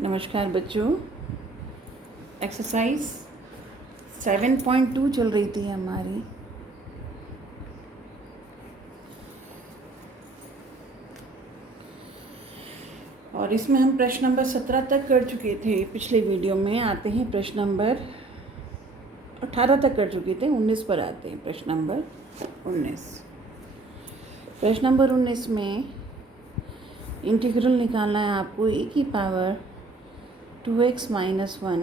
नमस्कार बच्चों। एक्सरसाइज 7.2 चल रही थी हमारी। और इसमें हम प्रश्न नंबर 17 तक कर चुके थे। पिछले वीडियो में आते हैं प्रश्न नंबर 18 तक कर चुके थे। 19 पर आते हैं प्रश्न नंबर 19। प्रश्न नंबर 19 में इंटीग्रल निकालना है आपको e की power 2x minus 1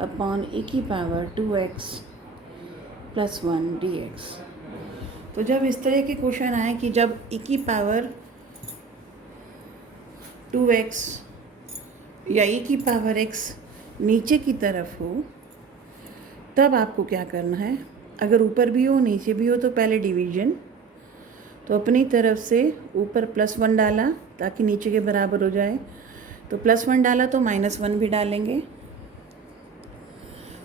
upon e की पावर 2x प्लस 1 dx। तो जब इस तरह के क्वेश्चन आए कि जब e की पावर 2x या e की पावर x नीचे की तरफ हो, तब आपको क्या करना है। अगर ऊपर भी हो नीचे भी हो तो पहले डिवीजन, तो अपनी तरफ से ऊपर +1 डाला ताकि नीचे के बराबर हो जाए। तो +1 डाला तो -1 भी डालेंगे,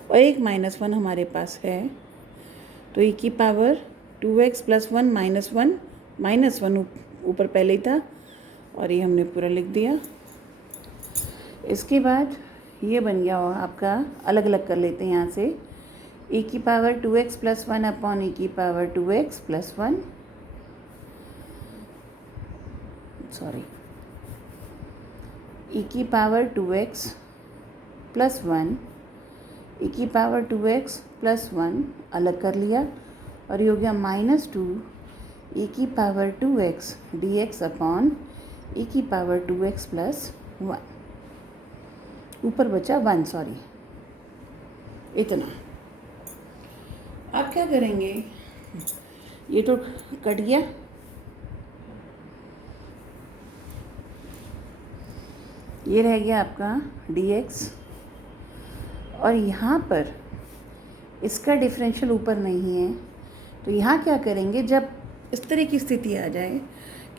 और एक -1 हमारे पास है। तो e की पावर 2x प्लस 1 -1 ऊपर पहले ही था और ये हमने पूरा लिख दिया। इसके बाद ये बन गया होगा आपका, अलग अलग कर लेते हैं यहाँ से। e की power 2x plus 1 upon e की पावर 2x प्लस 1, e की पावर 2x प्लस 1, e की पावर 2x प्लस 1 अलग कर लिया, और ये हो गया -2 e की power 2x dx upon e की पावर 2x प्लस 1। ऊपर बचा 1, इतना। आप क्या करेंगे, ये तो कट गया, ये रह गया आपका dx, और यहाँ पर इसका डिफरेंशियल ऊपर नहीं है। तो यहाँ क्या करेंगे, जब इस तरह की स्थिति आ जाए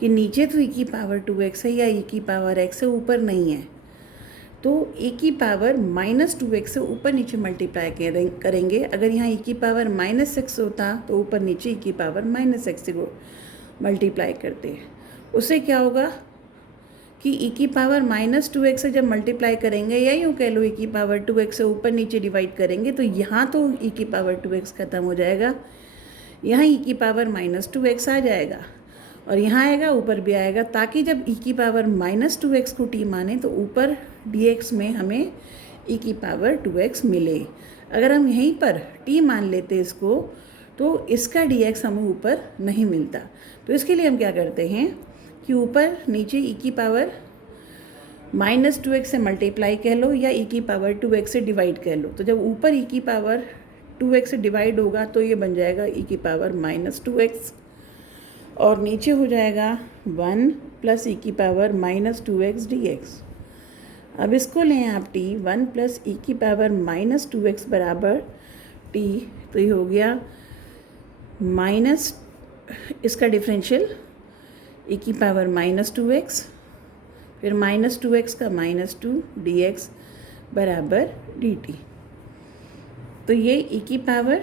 कि नीचे तो e की पावर 2x है या e की पावर x है, ऊपर नहीं है, तो e की पावर -2x से ऊपर नीचे मल्टीप्लाई करेंगे। अगर यहाँ e की पावर -x होता तो ऊपर नीचे e की पावर -x से मल्टीप्लाई करते हैं। उससे क्या होगा कि e की पावर -2x से जब मल्टीप्लाई करेंगे, या यूँ कह लो e की पावर 2x से ऊपर नीचे डिवाइड करेंगे, तो यहाँ तो e की पावर 2x ख़त्म हो जाएगा, यहाँ e की पावर -2x आ जाएगा, और यहाँ आएगा, ऊपर भी आएगा, ताकि जब e की पावर -2x को t माने तो ऊपर dx में हमें e की पावर 2x मिले। अगर हम यहीं पर t मान लेते इसको, तो इसका dx हमें ऊपर नहीं मिलता। तो इसके लिए हम क्या करते हैं कि ऊपर नीचे e की पावर -2x से मल्टीप्लाई कह लो, या e की पावर 2x से डिवाइड कर लो। तो जब ऊपर e की पावर 2x से डिवाइड होगा तो ये बन जाएगा e की पावर -2x, और नीचे हो जाएगा 1 प्लस e की पावर -2x dx। अब इसको लें आप t, 1 प्लस e की पावर -2x बराबर t, तो ये हो गया माइनस, इसका डिफरेंशियल e की पावर -2x, फिर -2x का -2 dx बराबर dt। तो ये e की पावर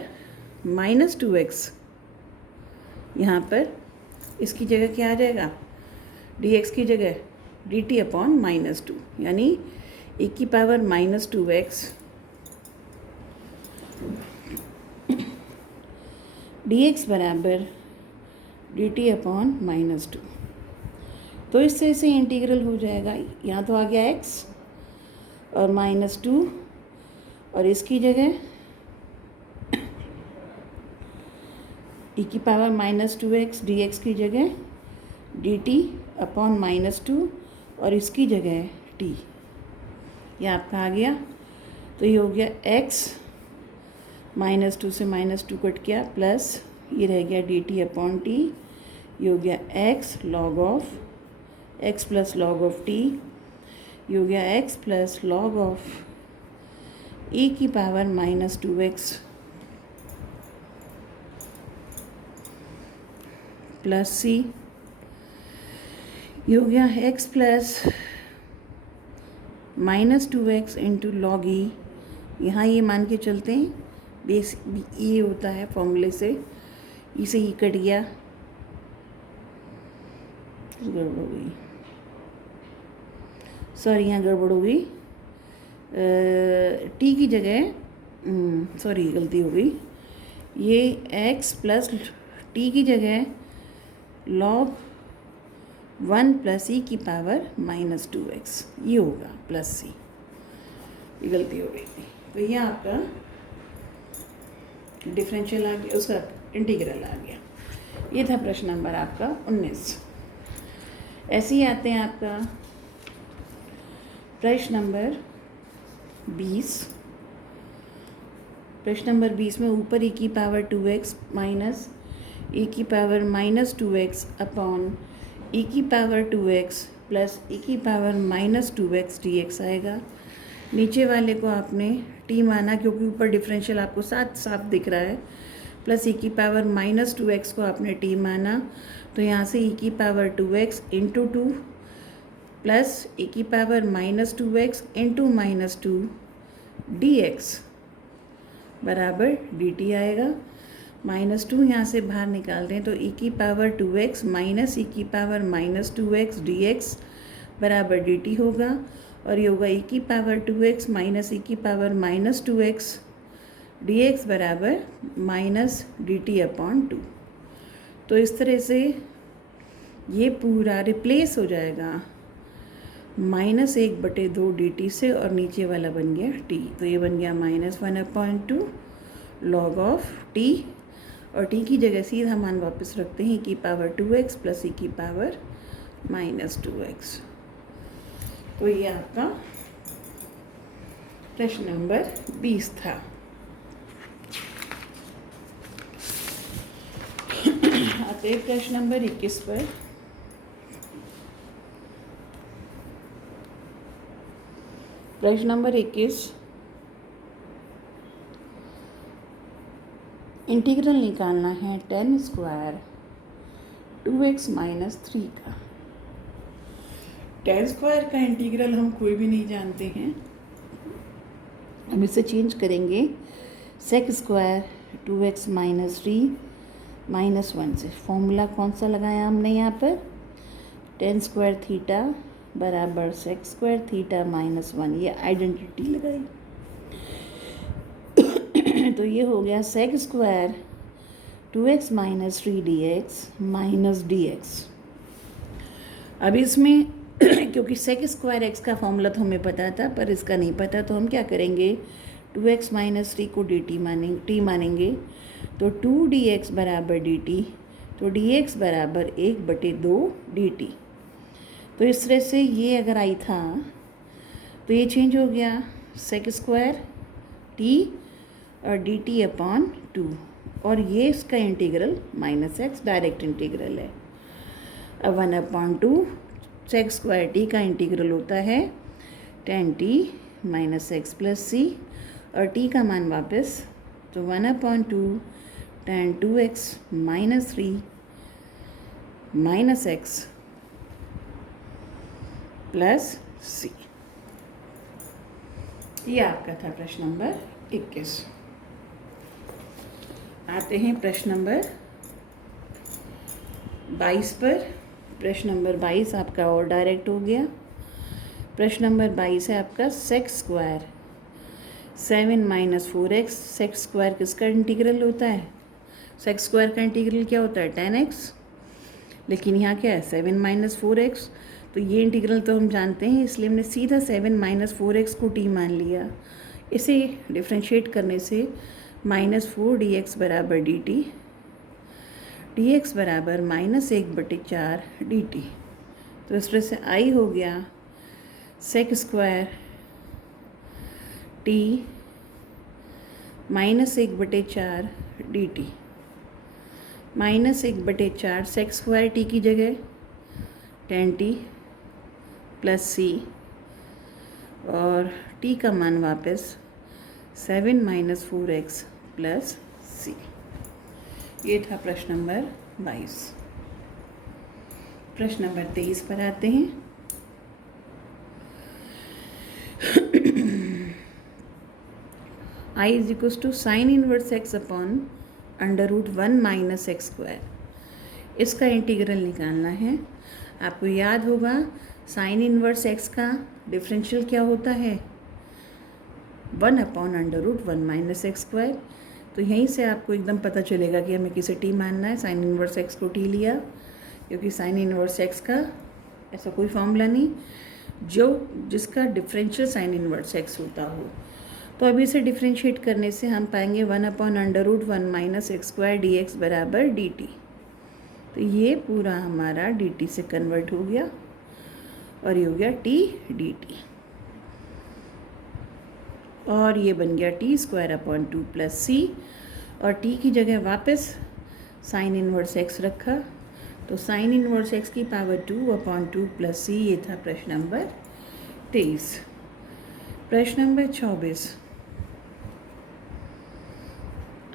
-2x यहाँ पर इसकी जगह क्या आ जाएगा, dx की जगह dt अपॉन -2, यानी e की पावर -2x dx बराबर dt अपॉन -2। तो इस तरह से इंटीग्रल हो जाएगा। यहाँ तो आ गया x और -2, और इसकी जगह e की पावर -2x dx की जगह dt अपॉन -2, और इसकी जगह t, यह आपका आ गया। तो ये हो गया x, -2 से -2 कट गया, प्लस ये रह गया dt अपॉन t, ये हो गया x log of x plus log of t, ये हो गया x plus log of e की पावर -2x प्लस c, ये हो गया x plus -2x into log e। यहाँ ये मान के चलते हैं, बेस e होता है फॉर्मूले से, ई से ई कट गया, गड़बड़ हो गई, सॉरी यहाँ गड़बड़ हो गई, टी की जगह सॉरी गलती हो गई, ये x प्लस टी की जगह log 1 प्लस ई की पावर -2x ये होगा प्लस सी, ये गलती हो गई थी। तो ये आपका डिफरेंशियल आ गया, उसका इंटीग्रल आ गया। ये था प्रश्न नंबर आपका 19। ऐसे ही आते हैं आपका प्रश्न नंबर 20। प्रश्न नंबर 20 में ऊपर e की पावर 2x माइनस e की पावर -2x अपॉन e की पावर 2x प्लस e की पावर -2x dx आएगा। नीचे वाले को आपने t माना क्योंकि ऊपर डिफरेंशियल आपको साफ दिख रहा है, प्लस e की पावर -2x को आपने t माना, तो यहाँ से e की power 2x into 2 plus e की पावर -2x इंटू -2 dx बराबर dt आएगा। -2 यहाँ से बाहर निकाल दें तो e की पावर 2x माइनस e की पावर -2x dx बराबर dt होगा, और ये होगा e की पावर 2x माइनस e की पावर -2x dx बराबर -dt अपॉन 2। तो इस तरह से ये पूरा रिप्लेस हो जाएगा -1/2 dt से, और नीचे वाला बन गया t, तो ये बन गया -1/2 log ऑफ t, और t की जगह सीधा मान वापस रखते हैं e की पावर 2x प्लस e की पावर -2x। तो ये आपका प्रश्न नंबर 20 था। आते हैं प्रश्न नंबर 21 पर। प्रश्न नंबर 21, इंटीग्रल निकालना है tan स्क्वायर 2x माइनस 3 का। tan स्क्वायर का इंटीग्रल हम कोई भी नहीं जानते हैं, हम इसे चेंज करेंगे sec square 2x minus 3 minus 1 से। फॉर्मूला कौन सा लगाया हमने यहाँ पर, tan स्क्वायर थीटा बराबर sec स्क्वायर थीटा माइनस 1, ये आइडेंटिटी लगाई। तो ये हो गया sec square 2x minus 3 dx minus dx। अब इसमें क्योंकि sec स्क्वायर x का फॉर्मूला तो हमें पता था पर इसका नहीं पता, तो हम क्या करेंगे 2x माइनस 3 को dt t मानेंगे, तो 2 dx बराबर dt, तो dx बराबर 1/2 dt। तो इस तरह से ये अगर आई था तो ये चेंज हो गया sec स्क्वायर t और dt अपॉन 2, और ये इसका इंटीग्रल -x डायरेक्ट इंटीग्रल है। अब 1/2 sec स्क्वायर t का इंटीग्रल होता है tan t minus x plus C, और t का मान वापस, तो 1/2 tan 2x minus 3 minus x plus C. ये आपका था प्रश्न नंबर 21। आते हैं प्रश्न नंबर 22 पर। प्रश्न नंबर 22 आपका और डायरेक्ट हो गया। प्रश्न नंबर 22 है आपका sec square 7 minus 4x। Sec square किसका इंटीग्रल होता है, सेक स्क्वायर का इंटीग्रल क्या होता है 10x, लेकिन यहाँ क्या है 7 माइनस 4x, तो ये इंटीग्रल तो हम जानते हैं, इसलिए हमने सीधा 7 माइनस 4x को t मान लिया। इसे डिफ्रेंशिएट करने से -4 dx बराबर dt, dx बराबर -1/4 dt। तो इस तरह से i हो गया sec square t -1/4 dt, -1/4 sec square t की जगह tan t प्लस सी, और t का मान वापस 7 माइनस 4x प्लस सी। ये था प्रश्न नंबर 22। प्रश्न नंबर 23 पर आते हैं। I is equals to sine inverse x upon √1 minus x square. इसका इंटीग्रल निकालना है। आपको याद होगा साइन इनवर्स एक्स का डिफरेंशियल क्या होता है? 1/√1 माइनस एक्स स्क्वायर। तो यहीं से आपको एकदम पता चलेगा कि हमें किसे टी मानना है। साइन इनवर्स एक्स को टी लिया, क्योंकि साइन इनवर्स एक्स का ऐसा कोई फॉर्मूला नहीं जिसका डिफरेंशियल साइन इनवर्स एक्स होता हो। तो अभी इसे डिफ्रेंशिएट करने से हम पाएंगे 1/√1 minus x square D x बराबर डी टी। तो ये पूरा हमारा डी टी से कन्वर्ट हो गया और ये हो गया टी डी टी, और ये बन गया t² + c, और t की जगह वापस साइन इनवर्स एक्स रखा, तो साइन इनवर्स एक्स की पावर 2/2 + c। ये था प्रश्न नंबर 23। प्रश्न number 24,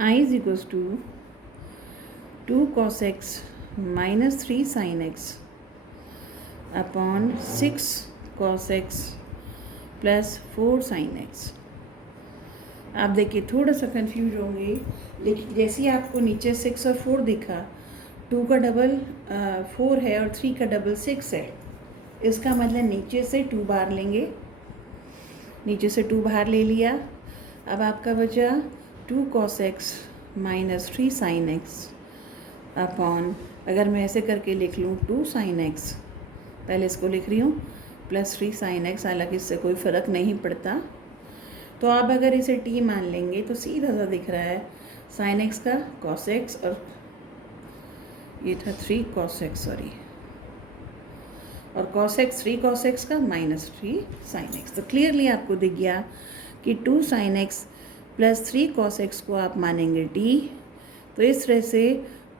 I = 2 cos x - 3 sin x / 6 cos x + 4 sin x। आप देखिए थोड़ा सा कंफ्यूज होंगे, लेकिन जैसे ही आपको नीचे 6 और 4 दिखा, 2 का डबल 4 है और 3 का डबल 6 है, इसका मतलब नीचे से 2 बाहर लेंगे। नीचे से 2 बाहर ले लिया। अब आपका बचा 2 cos x - 3 sin x / अगर मैं ऐसे करके लिख लूँ 2 sin x, पहले इसको लिख रही हूँ, + 3 sin x, हालांकि इससे कोई फ़र्क नहीं पड़ता। तो आप अगर इसे t मान लेंगे तो सीधा सा दिख रहा है sin x का cos x, और ये था 3 cos x, सॉरी, और cos x 3 cos x का -3 sin x। तो क्लियरली आपको दिख गया कि 2 sin x + 3 cos x को आप मानेंगे t। तो इस तरह से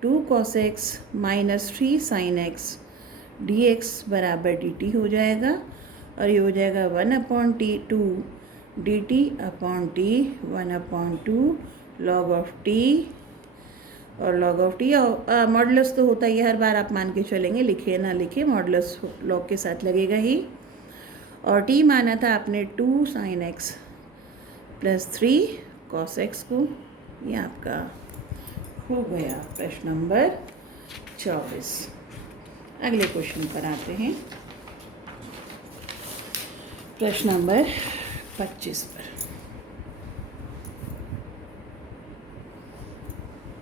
2 cos x - 3 sin x dx बराबर dt हो जाएगा, और ये हो जाएगा 1/2 dt / t 1/2 log of t, और log of t मॉडुलस तो होता ही है, हर बार आप मान के चलेंगे, लिखे ना लिखे मॉडुलस लॉग के साथ लगेगा ही। और t माना था आपने 2 sin x + 3 cos x को। ये आपका हो गया प्रश्न नंबर 24। अगले क्वेश्चन पर आते हैं, प्रश्न नंबर 25 पर।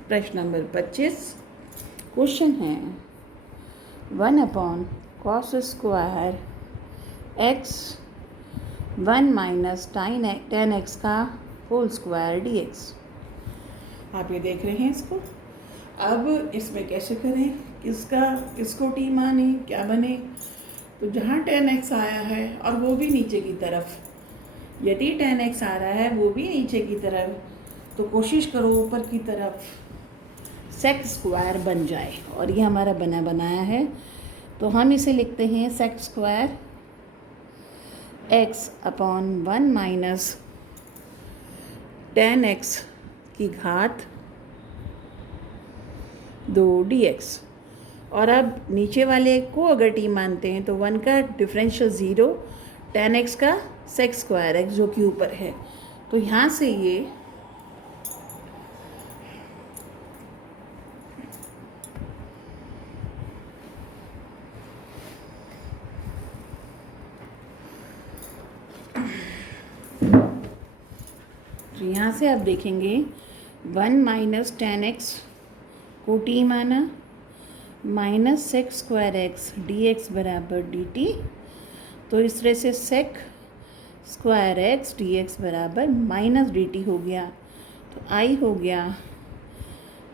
प्रश्न नंबर 25 क्वेश्चन है 1/cos square x 1 - tan x का होल स्क्वायर dx। आप ये देख रहे हैं इसको। अब इसमें कैसे करें, किसको टी माने, क्या बने? तो जहाँ tan x आया है और वो भी नीचे की तरफ, यदि tan x आ रहा है वो भी नीचे की तरफ, तो कोशिश करो ऊपर की तरफ सेक स्क्वायर बन जाए, और ये हमारा बनाया है। तो हम इसे लिखते हैं sec square x / 1 - tan x की घात 2 dx। और अब नीचे वाले को अगर t मानते हैं तो 1 का डिफरेंशियल 0, tan x का सेक स्क्वायर x जो कि ऊपर है। तो यहाँ से ये तो यहाँ से आप देखेंगे 1 - tan x को t माना, - सेक स्क्वायर x dx बराबर dt। तो इस तरह से सेक स्क्वायर x dx बराबर -dt हो गया। तो I हो गया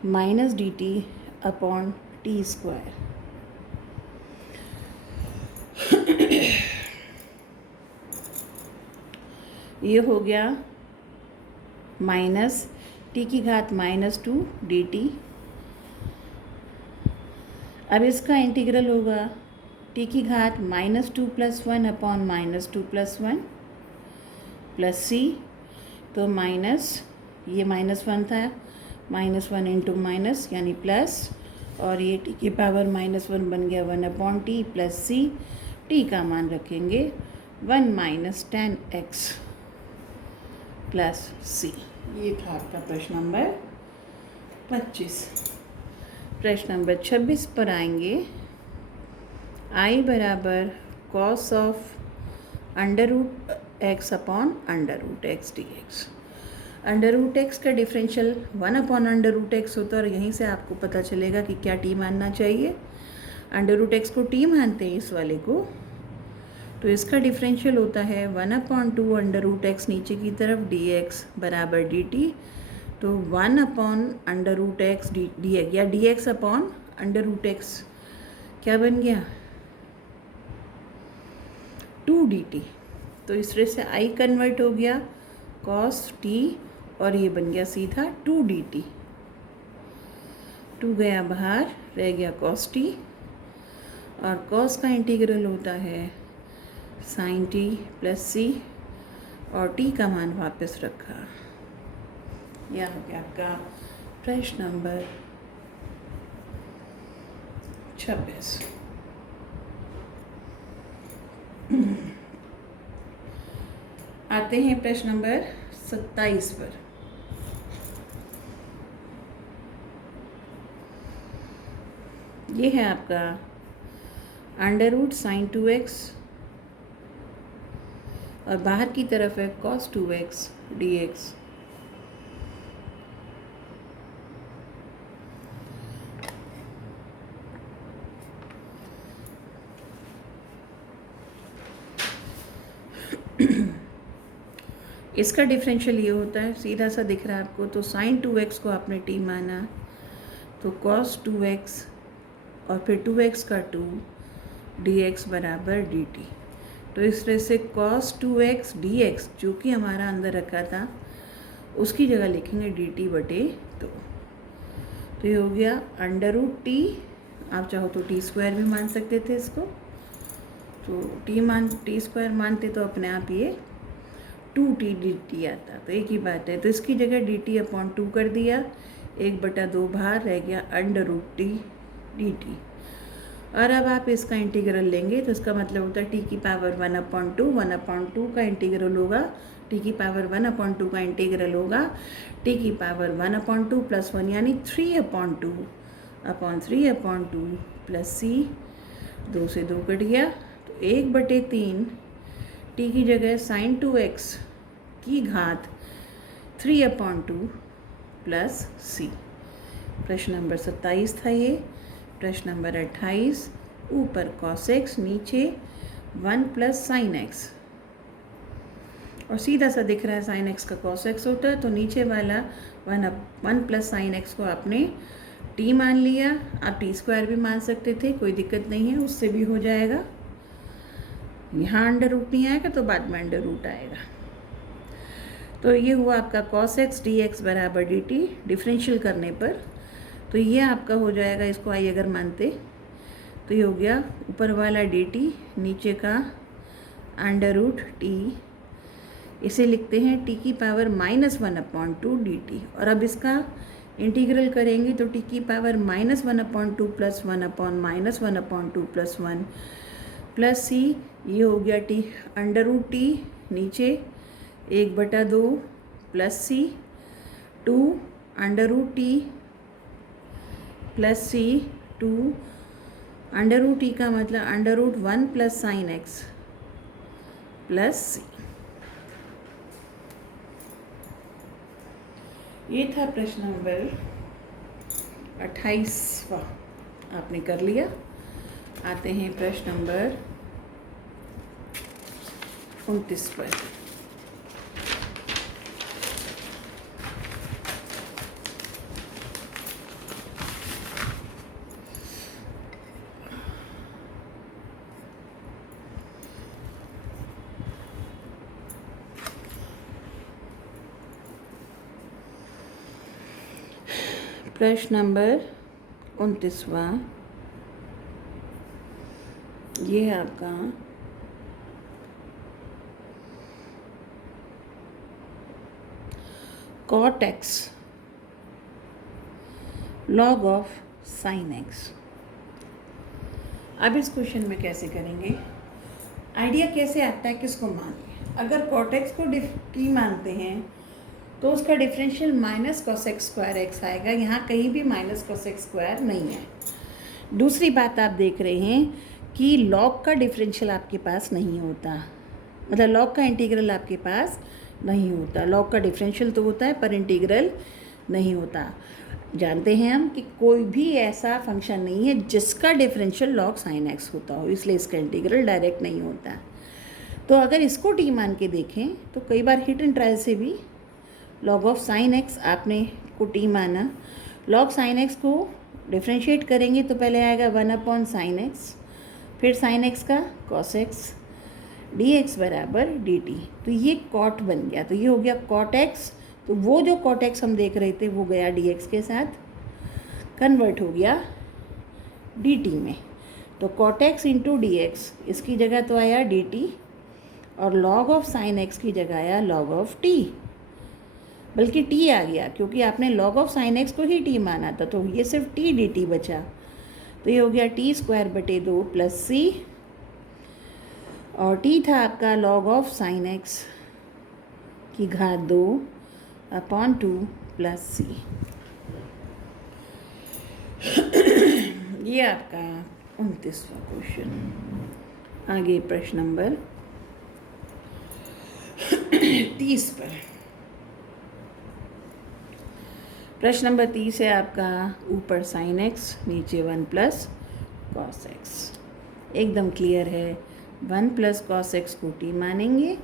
-dt / t²। ये हो गया -t की घात -2 dt। अब इसका इंटीग्रल होगा t की घात -2 + 1 / -2 + 1 + c। तो माइनस, ये -1 था, -1 इंटू माइनस यानी प्लस, और ये t की पावर -1 बन गया 1/t + c। t का मान रखेंगे 1 - tan x + c। ये था आपका प्रश्न नंबर 25। प्रश्न नंबर 26 पर आएंगे। I = cos of under root x upon under root x d x. Under root x का differential 1 upon under root x होता है और यहीं से आपको पता चलेगा कि क्या टी मानना चाहिए। अंडर रूट एक्स को टी मानते हैं इस वाले को, तो इसका डिफरेंशियल होता है 1 अपॉन 2 अंडर रूट एक्स नीचे की तरफ डी एक्स बराबर डी टी। तो 1 upon under root x d x या d x upon under root x क्या बन गया 2 डी टी। तो इस तरह से आई कन्वर्ट हो गया कॉस टी और ये बन गया सीधा 2 डी टी। 2 गया बाहर, रह गया कॉस टी और कॉस का इंटीग्रल होता है साइन टी प्लस सी और टी का मान वापस रखा। यह हो गया आपका प्रश्न नंबर 26। आते हैं प्रश्न नंबर 27 पर। ये है आपका अंडर रूट साइन 2x और बाहर की तरफ है कॉस 2x dx। इसका डिफरेंशियल ये होता है, सीधा सा दिख रहा है आपको। तो साइन 2x को आपने t माना तो कॉस 2x और फिर 2x का 2 dx बराबर dt। तो इस तरह से cos 2x dx जो कि हमारा अंदर रखा था उसकी जगह लिखेंगे dt बटे 2। तो ये हो गया अंडर रूट टी, आप चाहो तो टी स्क्वायर भी मान सकते थे इसको। तो टी स्क्वायर मानते तो अपने आप ये 2t dt आता, तो एक ही बात है। तो इसकी जगह dt अपॉन 2 कर दिया, 1/2 बाहर रह गया अंडर रूट टी dt। और अब आप इसका इंटीग्रल लेंगे तो इसका मतलब होता है टी की पावर 1/2 का इंटीग्रल होगा, टी की पावर 1/2 का इंटीग्रल होगा टी की पावर 1/2 प्लस 1 यानी 3/2 अपॉन 3/2 प्लस सी। 2 से 2 कट गया तो 1/3 टी की जगह साइन 2x की घात 3/2 प्लस सी। प्रश्न नंबर 27 था ये। प्रश्न नंबर 28, ऊपर cos x नीचे 1 प्लस साइन x और सीधा सा दिख रहा है साइन x का cos x होता है, तो नीचे वाला 1 प्लस साइन x को आपने t मान लिया। आप टी स्क्वायर भी मान सकते थे, कोई दिक्कत नहीं है, उससे भी हो जाएगा। यहाँ अंडर रूट नहीं आएगा तो बाद में अंडर रूट आएगा। तो ये हुआ आपका cos x dx बराबर dt डिफरेंशियल करने पर। तो ये आपका हो जाएगा, इसको आई अगर मानते तो ये हो गया ऊपर वाला dt नीचे का अंडर रूट टी, इसे लिखते हैं टी की पावर -1/2 dt। और अब इसका इंटीग्रल करेंगे तो टी की power -1/2 plus 1/-1/2 plus 1 plus C. ये हो गया टी अंडर रूट टी नीचे 1/2 plus C 2 under root t plus C 2 under root t का मतलब under root 1 plus sine x plus C. ये था प्रश्न नंबर 28वां, आपने कर लिया। आते हैं प्रश्न नंबर 29 पर। प्रश्न नंबर 29वां, ये है आपका cot x log of sine x। अब इस क्वेश्चन में कैसे करेंगे, आइडिया कैसे आता है, किसको मानिए। अगर cot x को टी मानते हैं तो उसका differential -cos x square x आएगा। यहाँ कहीं भी -cos x स्क्वायर नहीं है। दूसरी बात आप देख रहे हैं कि लॉग का डिफरेंशियल आपके पास नहीं होता, मतलब लॉग का इंटीग्रल आपके पास नहीं होता। लॉग का डिफरेंशियल तो होता है पर इंटीग्रल नहीं होता। जानते हैं हम कि कोई भी ऐसा फंक्शन नहीं है जिसका डिफरेंशियल लॉग साइन एक्स होता हो, इसलिए इसका इंटीग्रल डायरेक्ट नहीं होता। तो अगर इसको टी मान के देखें तो कई बार हिट एंड ट्रायल से भी लॉग ऑफ साइन एक्स आपने को टी माना, लॉग साइन एक्स को डिफ्रेंशिएट करेंगे तो पहले आएगा 1 साइन एक्स, फिर साइन एक्स का कॉस एक्स, डी एक्स बराबर डी टी। तो ये कॉट बन गया, तो ये हो गया कॉट एक्स। तो वो जो कॉट एक्स हम देख रहे थे वो गया डी एक्स के साथ, कन्वर्ट हो गया डी टी में। तो cot x into d x, इसकी जगह तो आया डी टी, और लॉग ऑफ साइन एक्स की जगह आया लॉग ऑफ टी, बल्कि टी आ गया क्योंकि आपने लॉग ऑफ साइन एक्स को ही टी माना था, तो ये सिर्फ टी डी टी बचा। तो ये हो गया टी स्क्वायर बटे 2 प्लस सी, और टी था आपका लॉग ऑफ साइन एक्स की घात 2 अपॉन 2 प्लस सी। ये आपका 29वां क्वेश्चन। आगे प्रश्न नंबर 30 पर। प्रश्न नंबर 30 है आपका, ऊपर साइन एक्स नीचे 1 प्लस कॉस एक्स। एकदम क्लियर है, 1 प्लस कॉस एक्स को टी मानेंगे,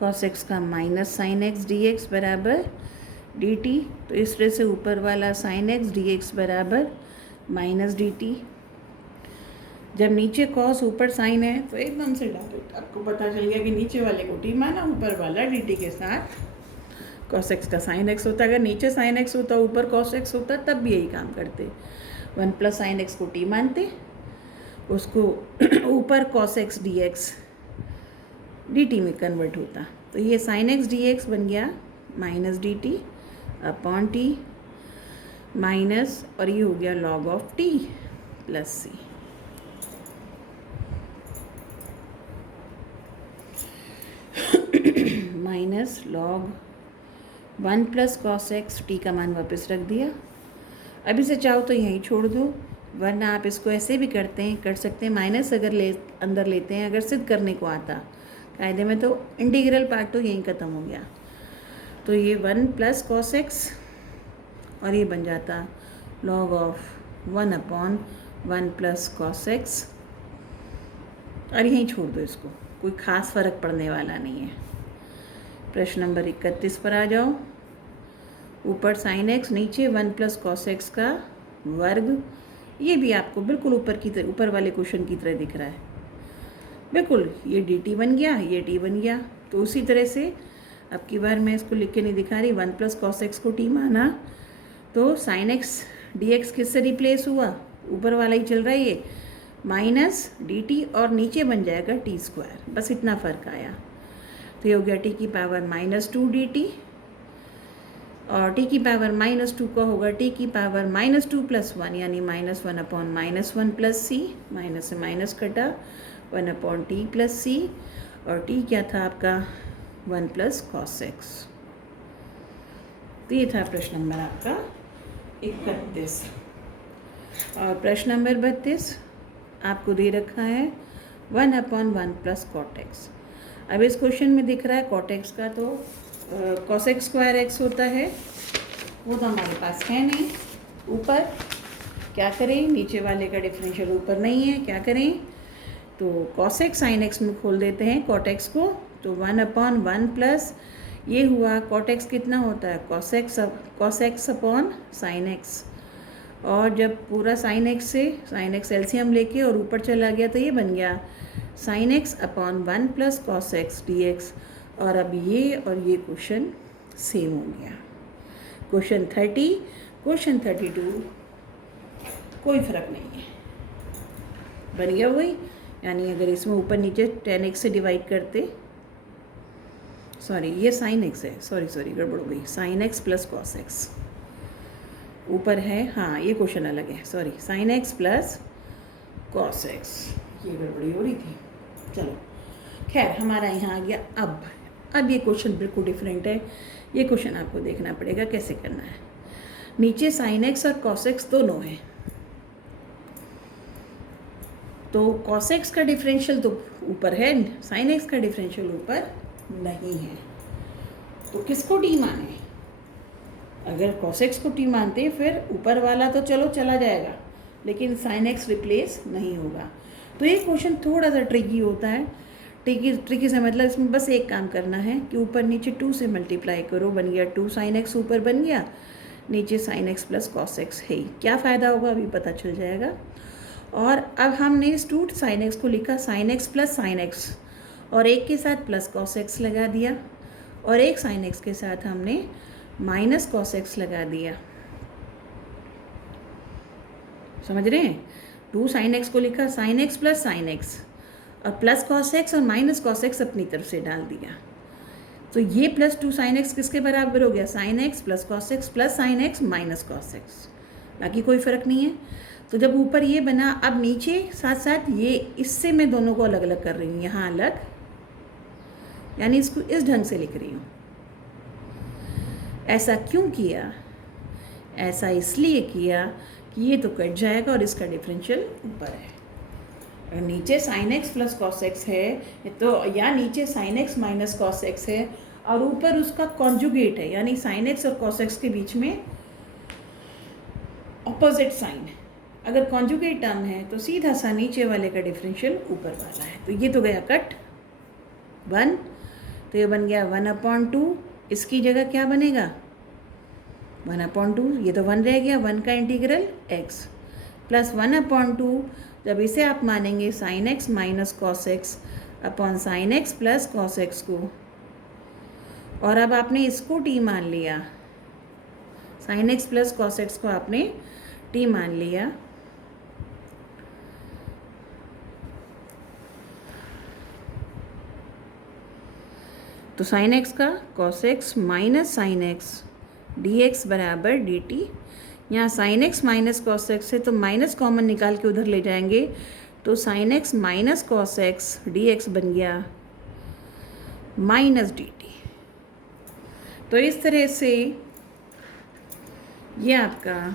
कॉस एक्स का minus sine x d x बराबर डी टी। तो इस तरह से ऊपर वाला साइन एक्स डी एक्स बराबर माइनस डी टी। जब नीचे कॉस ऊपर साइन है तो एकदम से डायरेक्ट आपको पता चल गया कि नीचे वाले को टी माना, ऊपर वाला डी टी के साथ कॉस एक्स का साइन एक्स होता। अगर नीचे साइन एक्स होता ऊपर कॉस एक्स होता तब भी यही काम करते, 1 प्लस साइन एक्स को टी मानते, उसको ऊपर cos x d x d t में कन्वर्ट होता। तो ये साइन एक्स डी एक्स बन गया minus D T upon t minus, और ये हो गया log of t plus c. Minus log 1 plus cos x, t का मान वापस रख दिया। अब इसे चाहो तो यहीं छोड़ दो, वरना आप इसको ऐसे भी कर सकते हैं, माइनस अगर अंदर लेते हैं, अगर सिद्ध करने को आता कायदे में तो इंटीग्रल पार्ट तो यहीं ख़त्म हो गया। तो ये 1 प्लस कॉस एक्स और ये बन जाता log of 1 upon 1 plus cos x, और यहीं छोड़ दो इसको, कोई ख़ास फ़र्क पड़ने वाला नहीं है। प्रश्न नंबर 31 पर आ जाओ। ऊपर साइन एक्स नीचे 1 प्लस कॉस एक्स का वर्ग, ये भी आपको बिल्कुल ऊपर वाले क्वेश्चन की तरह दिख रहा है, बिल्कुल ये डी टी बन गया, ये टी बन गया। तो उसी तरह से अब की बार मैं इसको लिख के नहीं दिखा रही, 1 प्लस कॉस एक्स को टी माना तो साइन एक्स डी एक्स किससे रिप्लेस हुआ, ऊपर वाला ही चल रहा है ये, माइनस डी टी, और नीचे बन जाएगा टी स्क्वायर, बस इतना फ़र्क आया। तो ये हो गया टी की पावर -2 डी टी, और टी की पावर -2 का होगा टी की पावर -2 प्लस 1, यानी -1 अपॉन -1 प्लस सी, माइनस से माइनस कटा, 1 अपॉन टी प्लस सी, और टी क्या था आपका 1 प्लस कॉस एक्स। तो ये था प्रश्न नंबर आपका 31। और प्रश्न नंबर 32 आपको दे रखा है 1 अपॉन 1 प्लस कॉट एक्स। अब इस क्वेश्चन में दिख रहा है कॉट एक्स का तो कॉस एक्स स्क्वायर एक्स होता है, वो तो हमारे पास है नहीं। ऊपर क्या करें, नीचे वाले का डिफरेंशियल ऊपर नहीं है, क्या करें, तो कॉस एक्स साइन एक्स में खोल देते हैं कॉट एक्स को। तो 1 अपॉन 1 प्लस ये हुआ, कॉट एक्स कितना होता है cos x upon sine x, और जब पूरा साइन एक्स एलसीएम लेके और ऊपर चला गया तो ये बन गया sine x upon 1 plus cos x d x. और अब ये और ये क्वेश्चन सेम हो गया। क्वेश्चन 30, क्वेश्चन 32 कोई फ़र्क नहीं है, बन गया वही। यानी अगर इसमें ऊपर नीचे 10x से डिवाइड करते, सॉरी ये साइन एक्स है, सॉरी गड़बड़ हो गई, sine x plus cos x ऊपर है, हाँ ये क्वेश्चन अलग है, sorry sine x plus cos x, ये गड़बड़ी हो रही थी। चलो खैर हमारा यहाँ आ गया। अब ये क्वेश्चन बिल्कुल डिफरेंट है, ये क्वेश्चन आपको देखना पड़ेगा कैसे करना है। नीचे साइन एक्स और कॉस एक्स दोनों है, तो कॉस एक्स का डिफरेंशियल तो ऊपर है, साइन एक्स का डिफरेंशियल ऊपर नहीं है। तो किसको टी माने? अगर कॉस एक्स को टी मानते फिर ऊपर वाला तो चलो चला जाएगा, लेकिन साइन एक्स रिप्लेस नहीं होगा। तो ये क्वेश्चन थोड़ा सा ट्रिकी होता है। ट्रिकी से मतलब इसमें बस एक काम करना है कि ऊपर नीचे 2 से मल्टीप्लाई करो, बन गया 2 साइन एक्स, ऊपर बन गया नीचे sine x plus cos x है। क्या फ़ायदा होगा अभी पता चल जाएगा। और अब हमने इस 2 साइन एक्स को लिखा sine x plus sine x, और एक के साथ प्लस कॉस एक्स लगा दिया, और एक साइन एक्स के साथ हमने माइनस कॉस एक्स लगा दिया। समझ रहे हैं? 2 साइन एक्स को लिखा sine x plus sine x, और प्लस कॉस एक्स और माइनस कॉस एक्स अपनी तरफ से डाल दिया। तो ये प्लस 2 साइन एक्स किसके बराबर हो गया? Sine x plus cos x plus sine x minus cos x, बाकी कोई फ़र्क नहीं है। तो जब ऊपर ये बना, अब नीचे साथ साथ ये, इससे मैं दोनों को अलग अलग कर रही हूँ, यहाँ अलग, यानी इसको इस ढंग से लिख रही हूँ। ऐसा क्यों किया? ऐसा इसलिए किया कि ये तो कट जाएगा और इसका डिफरेंशियल ऊपर है। और नीचे sine x plus cos x है तो, या नीचे sine x minus cos x है, और ऊपर उसका कॉन्जुगेट है, यानी साइन एक्स और कॉस एक्स के बीच में ऑपोजिट साइन। अगर कॉन्जुगेट टर्म है तो सीधा सा नीचे वाले का डिफरेंशियल ऊपर वाला है। तो ये तो गया कट 1, तो ये बन गया 1/2। इसकी जगह क्या बनेगा? 1/2, ये तो 1 रह गया, 1 का इंटीग्रल x प्लस 1/2। जब इसे आप मानेंगे sine x minus cos x upon sine x plus cos x को, और अब आपने इसको t मान लिया, sine x plus cos x को आपने t मान लिया। तो साइन एक्स का cos X minus sine x d x बराबर डी टी। यहाँ sine x minus cos x है तो माइनस कॉमन निकाल के उधर ले जाएंगे, तो sine x minus cos x d x बन गया माइनस डी टी। तो इस तरह से ये आपका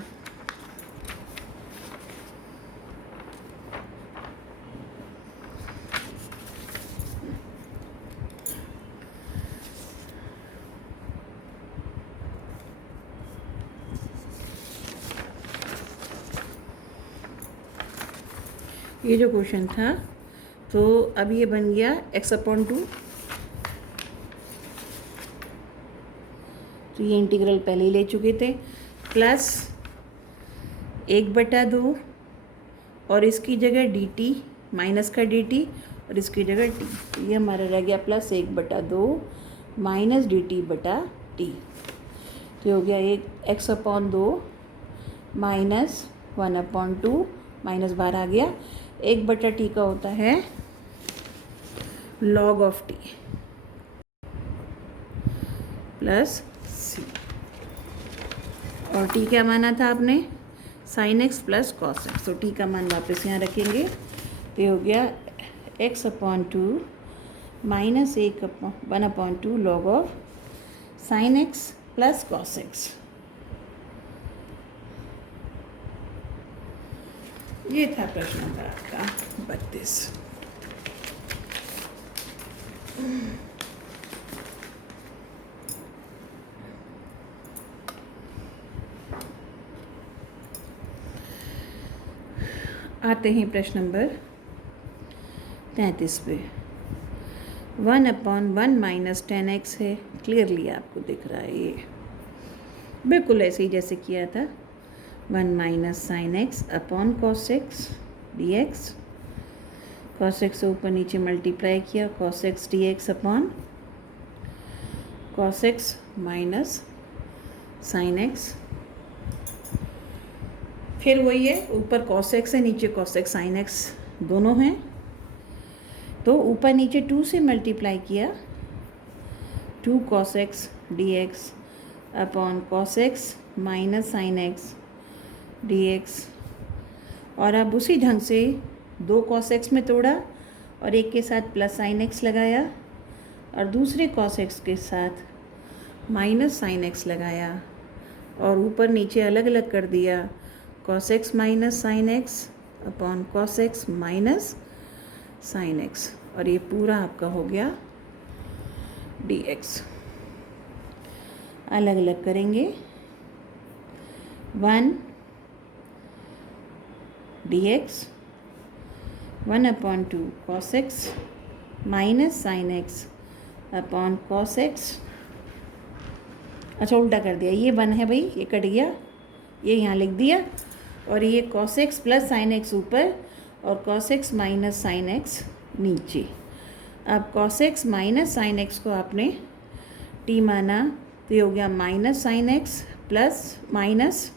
ये जो क्वेश्चन था, तो अब ये बन गया x/2। तो ये इंटीग्रल पहले ही ले चुके थे, प्लस 1/2, और इसकी जगह dt माइनस का dt, और इसकी जगह t। तो ये हमारा रह गया प्लस 1/2 माइनस dt/t। तो हो गया एक x/2 माइनस 1/2 माइनस बाहर आ गया, 1/t का होता है log of t plus c, और t क्या माना था आपने? Sine x plus cos x. तो t का मान वापस यहाँ रखेंगे, तो हो गया x/2 minus 1/2 log of sine x plus cos x. ये था प्रश्न नंबर आपका 32। आते हैं प्रश्न नंबर 33 पे। 1/1 माइनस 10x है, क्लियरली आपको दिख रहा है, ये बिल्कुल ऐसे ही जैसे किया था। 1 minus sine x upon cos x d x, cos x से ऊपर नीचे मल्टीप्लाई किया, cos x d x upon cos X minus sine x. फिर वही है, ऊपर कॉस एक्स है, नीचे कॉस एक्स साइन एक्स दोनों हैं, तो ऊपर नीचे 2 से मल्टीप्लाई किया, 2 cos x d x upon cos X minus sine x d x. और अब उसी ढंग से 2 कॉस एक्स में तोड़ा, और एक के साथ प्लस साइन एक्स लगाया, और दूसरे कॉस एक्स के साथ माइनस साइन एक्स लगाया, और ऊपर नीचे अलग अलग कर दिया, cos X minus sine x upon cos X minus sine x, और ये पूरा आपका हो गया डी एक्स। अलग अलग करेंगे। 1 D x 1/2 cos X minus sine x upon cos x. अच्छा उल्टा कर दिया, ये 1 है भाई, ये कट गया, ये यहाँ लिख दिया, और ये cos x plus sine x ऊपर और cos X minus sine x नीचे। अब cos X minus sine x को आपने टी माना तो ये हो गया minus sine x plus minus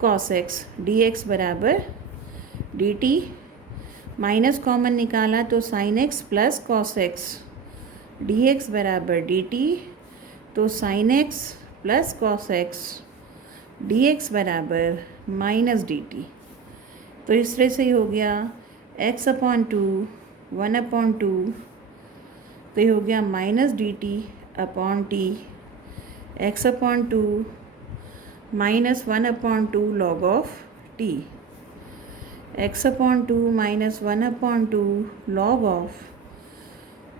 cos x d x बराबर डी टी। माइनस कॉमन निकाला तो sine x plus cos x d x बराबर डी टी, तो sine x plus cos x d x बराबर माइनस डी टी। तो इस तरह से ही हो गया x/2 1/2, तो ये हो गया minus D T upon T, x/2 minus 1/2 log of T, x/2 minus 1/2 log of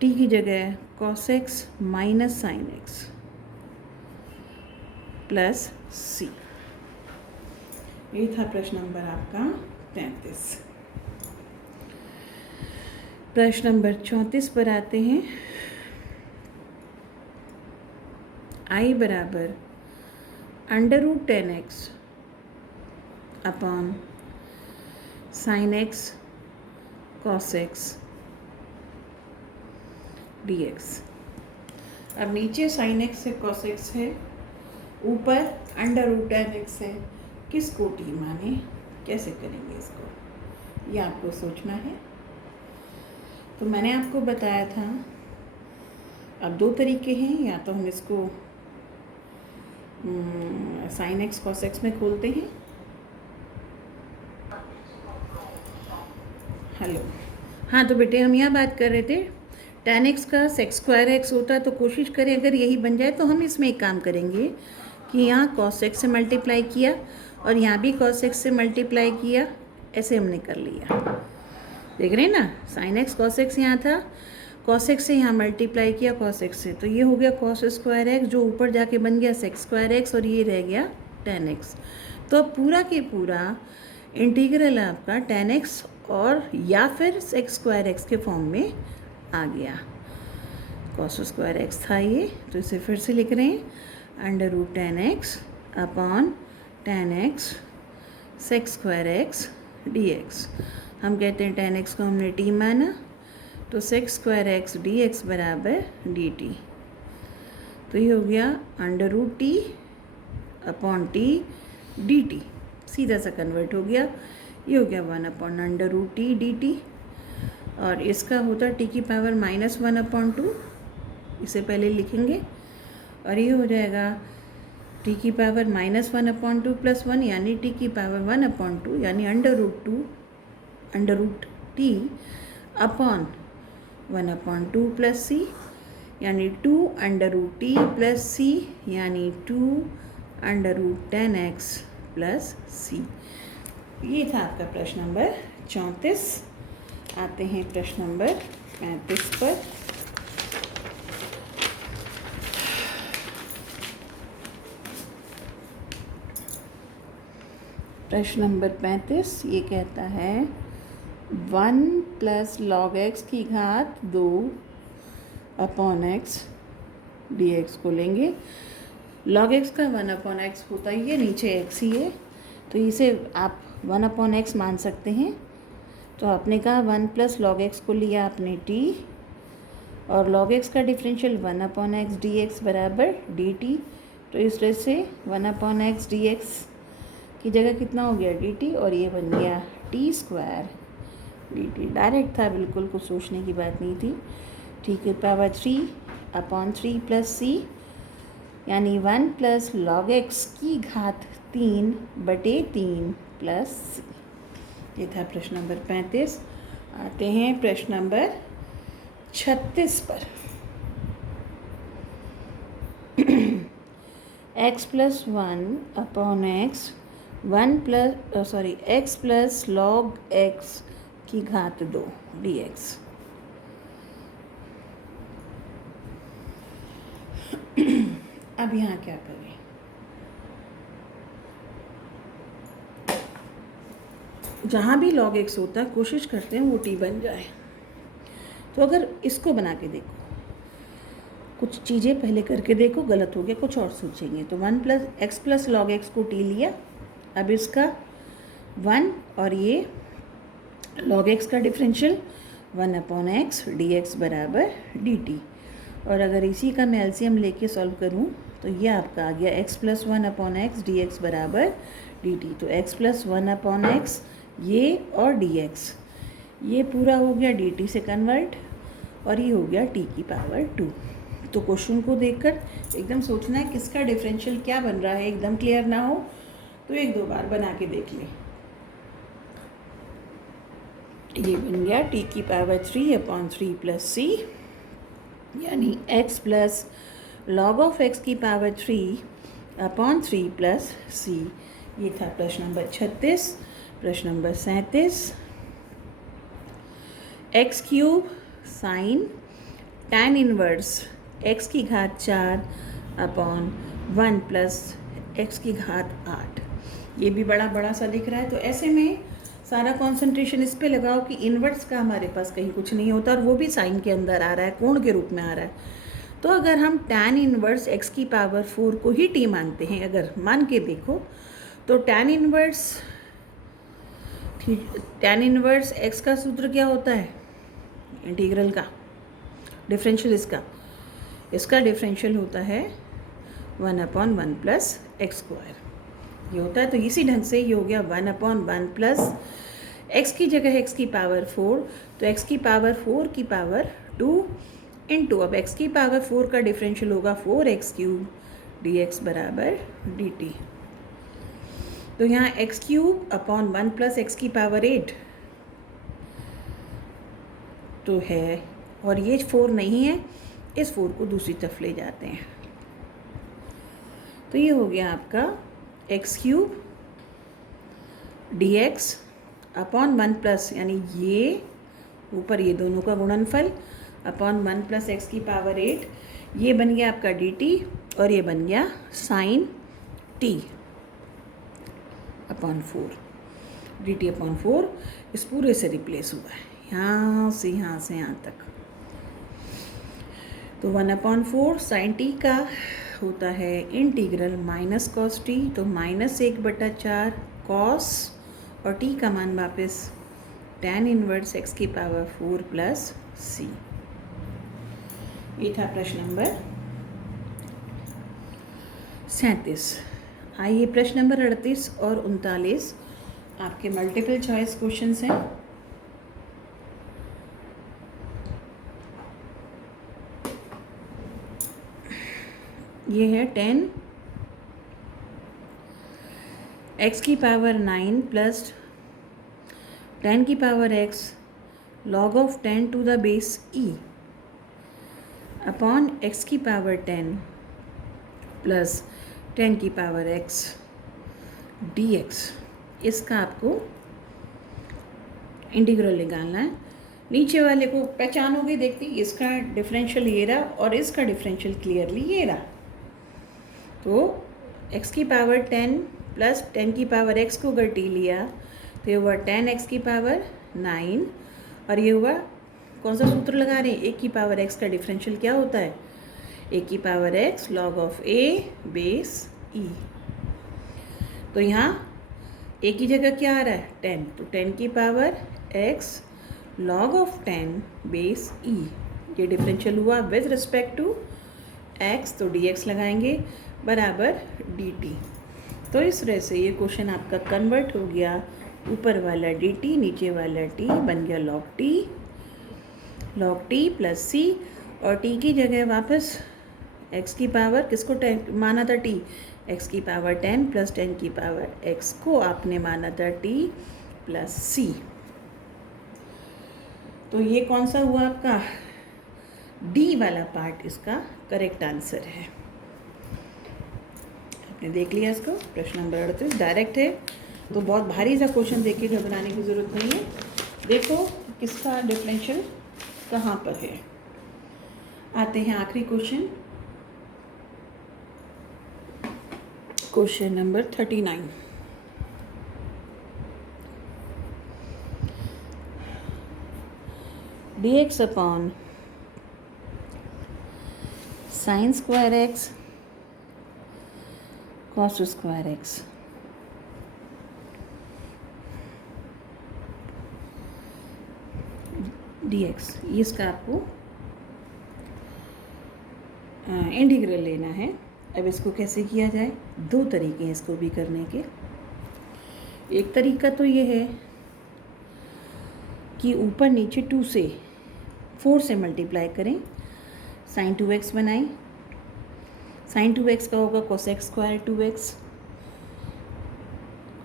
T की जगह cos X minus sine x plus C. ये था प्रश्न नंबर आपका 33। प्रश्न नंबर 34 पर आते हैं। आई बराबर √10x upon sine x cos x d x. अब नीचे साइन एक्स से कॉस एक्स है, ऊपर √10x है, किसको टी माने, कैसे करेंगे इसको, ये आपको सोचना है। तो मैंने आपको बताया था अब 2 तरीके हैं, या तो हम इसको साइन एक्स कॉस एक्स में खोलते हैं। हेलो, हाँ तो बेटे हम यहाँ बात कर रहे थे tan x का sec² x होता, तो कोशिश करें अगर यही बन जाए तो हम इसमें एक काम करेंगे कि यहाँ cos x से मल्टीप्लाई किया और यहाँ भी cos x से मल्टीप्लाई किया, ऐसे हमने कर लिया। देख रहे हैं ना, sin x cos x यहाँ था, cos x से यहाँ मल्टीप्लाई किया cos x से, तो ये हो गया cos² x जो ऊपर जाके बन गया sec² x, और ये रह गया tan x। तो अब पूरा के पूरा इंटीग्रल आपका tan x और या फिर sec² x के फॉर्म में आ गया। cos² x था ये, तो इसे फिर से लिख रहे हैं √10x upon tan x sec² x dx। हम कहते हैं tan x को हमने t माना, तो sec² x dx बराबर dt। तो ये हो गया √t अपॉन t dt, सीधा सा कन्वर्ट हो गया। ये हो गया 1/√t dt, और इसका होता t की पावर -1/2, इसे पहले लिखेंगे, और ये हो जाएगा t की पावर -1/2 + 1 यानी t की पावर 1/2 यानी √t अपॉन 1/2 + c यानी 2√t + c यानी 2√10x + c। ये था आपका प्रश्न नंबर 34। आते हैं प्रश्न नंबर 35 पर। प्रश्न नंबर 35 ये कहता है 1 + log x की घात 2 अपॉन x dx को लेंगे। log x का 1/x होता ही है, नीचे x ही है, तो इसे आप 1/x मान सकते हैं। तो आपने कहा 1 + log x को लिया आपने t, और log x का डिफरेंशियल 1/x dx बराबर dt। तो इस तरह से 1/x dx की जगह कितना हो गया dt, और ये बन गया t² dt। डायरेक्ट था बिल्कुल, कुछ सोचने की बात नहीं थी। t की पावर 3/3 + c यानी 1 + log x की घात 3/3 + c। ये था प्रश्न नंबर 35। आते हैं प्रश्न नंबर 36 पर। x + 1/x x plus log x की घात 2 dx। अब यहाँ क्या करें, जहाँ भी log x होता है कोशिश करते हैं वो t बन जाए। तो अगर इसको बना के देखो, कुछ चीज़ें पहले करके देखो, गलत हो गया कुछ और सोचेंगे। तो 1 plus x plus log x को t लिया, अब इसका 1 और ये log x का डिफरेंशियल 1/x dx बराबर dt। और अगर इसी का मैं एलसीएम लेके सॉल्व करूँ तो ये आपका आ गया x प्लस 1/x dx बराबर dt। तो x प्लस 1/x ये और dx, ये पूरा हो गया dt से कन्वर्ट और ये हो गया t की पावर 2। तो क्वेश्चन को देखकर एकदम सोचना है किसका डिफरेंशियल क्या बन रहा है, एकदम क्लियर ना हो तो एक दो बार बना के देख लें। ये बन गया t की पावर 3/3 प्लस c, यानी x plus log of x की पावर 3/3 प्लस c। ये था प्रश्न नंबर 36। प्रश्न number 37, x cube sign tan inverse x की घात 4/1 प्लस x की घात 8। ये भी बड़ा बड़ा सा दिख रहा है, तो ऐसे में सारा कंसंट्रेशन इस पे लगाओ कि इनवर्स का हमारे पास कहीं कुछ नहीं होता और वो भी साइन के अंदर आ रहा है, कोण के रूप में आ रहा है। तो अगर हम tan इनवर्स x की पावर 4 को ही t मानते हैं, अगर मान के देखो तो tan इनवर्स x का सूत्र क्या होता है, इंटीग्रल का डिफरेंशियल, इसका डिफरेंशियल होता है 1/1 प्लस एक्स स्क्वायर, ये होता है। तो इसी ढंग से ये हो गया 1/1 प्लस x की जगह x की पावर 4, तो x की पावर 4 की पावर 2 इंटू, अब x की पावर 4 का डिफरेंशियल होगा 4x³ dx बराबर dt। तो यहाँ x³/1 प्लस x की पावर 8 तो है, और ये 4 नहीं है, इस 4 को दूसरी तरफ ले जाते हैं। तो ये हो गया आपका x³ dx/1 प्लस, यानी ये ऊपर ये दोनों का गुणनफल /1 प्लस x की पावर 8, ये बन गया आपका dt और ये बन गया साइन t/4, dt/4 इस पूरे से रिप्लेस हुआ है, यहाँ से यहाँ तक। तो 1/4 साइन टी का होता है इंटीग्रल माइनस कॉस टी, तो -1/4 कॉस और टी का मान वापस tan इनवर्स x की पावर 4 प्लस c। ये था प्रश्न नंबर 37। आइए प्रश्न नंबर 38 और 39 आपके मल्टीपल चॉइस क्वेश्चंस हैं। ये है 10 x की पावर 9 प्लस 10 की power x log of 10 to the base e upon x की पावर 10 प्लस 10 की पावर x dx। इसका आपको इंटीग्रल निकालना है। नीचे वाले को पहचानोगे, देखती इसका डिफरेंशियल ये रहा और इसका डिफरेंशियल क्लियरली ये रहा। तो x की पावर 10 प्लस 10 की पावर x को अगर t लिया तो ये हुआ 10x की पावर 9, और ये हुआ, कौन सा सूत्र लगा रहे हैं, a की पावर x का डिफरेंशियल क्या होता है, a की power x log of a base e। तो यहाँ a की जगह क्या आ रहा है 10, तो 10 की power x log of 10 base e, ये डिफरेंशियल हुआ विद रिस्पेक्ट टू x, तो dx लगाएंगे बराबर dt। तो इस तरह से ये क्वेश्चन आपका कन्वर्ट हो गया, ऊपर वाला dt नीचे वाला t बन गया log t प्लस c, और t की जगह वापस x की पावर किसको 10 माना था, t, x की पावर 10 प्लस 10 की पावर x को आपने माना था t प्लस c। तो ये कौन सा हुआ आपका, d वाला पार्ट इसका करेक्ट आंसर है। आपने देख लिया इसको। प्रश्न नंबर 38 डायरेक्ट है, तो बहुत भारी सा क्वेश्चन देख के घबराने की ज़रूरत नहीं है। देखो किसका डिफरेंशियल कहाँ पर है। आते हैं आखिरी question, question number 39। dx upon sine square X cos square X dx, इसका आपको इंटीग्रल लेना है। अब इसको कैसे किया जाए, दो तरीके हैं इसको भी करने के। एक तरीका तो ये है कि ऊपर नीचे 2 से 4 से मल्टीप्लाई करें, साइन 2x बनाएं। साइन 2x का होगा कोसेक स्क्वायर 2x,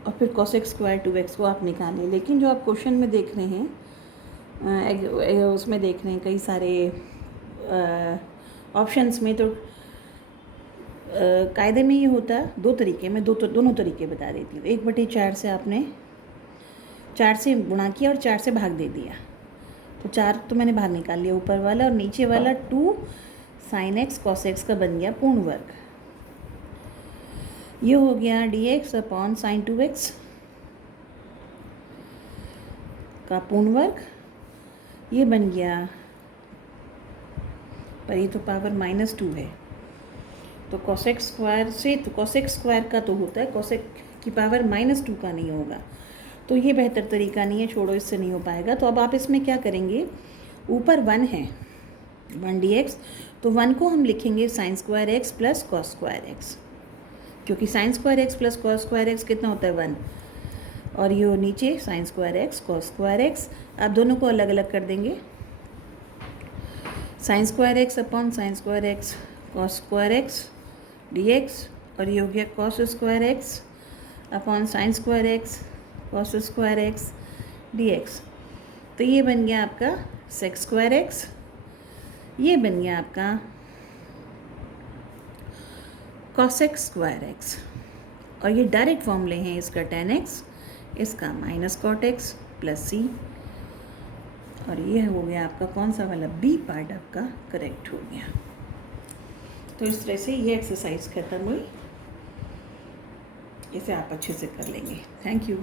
और फिर कोसेक स्क्वायर 2x को आप निकालें। लेकिन जो आप क्वेश्चन में देख रहे हैं, उसमें देख रहे हैं कई सारे ऑप्शंस में, तो कायदे में ये होता दो तरीके में, दोनों तरीके बता देती हूँ। 1/4 से आपने 4 से गुणा किया और 4 से भाग दे दिया, तो 4 तो मैंने बाहर निकाल लिया ऊपर वाला, और नीचे वाला 2 साइन एक्स कॉस एक्स का बन गया पूर्ण वर्ग। ये हो गया dx अपॉन साइन 2x का पूर्ण वर्ग। ये बन गया, पर ये तो पावर -2 है, तो कोसेक स्क्वायर से, तो कोसेक स्क्वायर का तो होता है, कोसेक की पावर -2 का नहीं होगा। तो ये बेहतर तरीका नहीं है, छोड़ो, इससे नहीं हो पाएगा। तो अब आप इसमें क्या करेंगे, ऊपर 1 है, 1 dx, तो 1 को हम लिखेंगे sine square X plus cos square X, क्योंकि sine square X plus cos square X कितना होता है 1, और ये नीचे sine square X cos square X. आप दोनों को अलग अलग कर देंगे, sine square X upon sine square X cos square X dx, और ये हो गया cos square X upon sine square X cos square X dx। तो ये बन गया आपका सेक स्क्वायर एक्स, ये बन गया आपका कॉसेक स्क्वायर एक्स, और ये डायरेक्ट फॉर्मूले हैं इसका tan x, इसका minus cot x plus C, और ये हो गया आपका कौन सा वाला, बी पार्ट आपका करेक्ट हो गया। तो इस तरह से ये एक्सरसाइज खत्म हुई, इसे आप अच्छे से कर लेंगे। Thank you.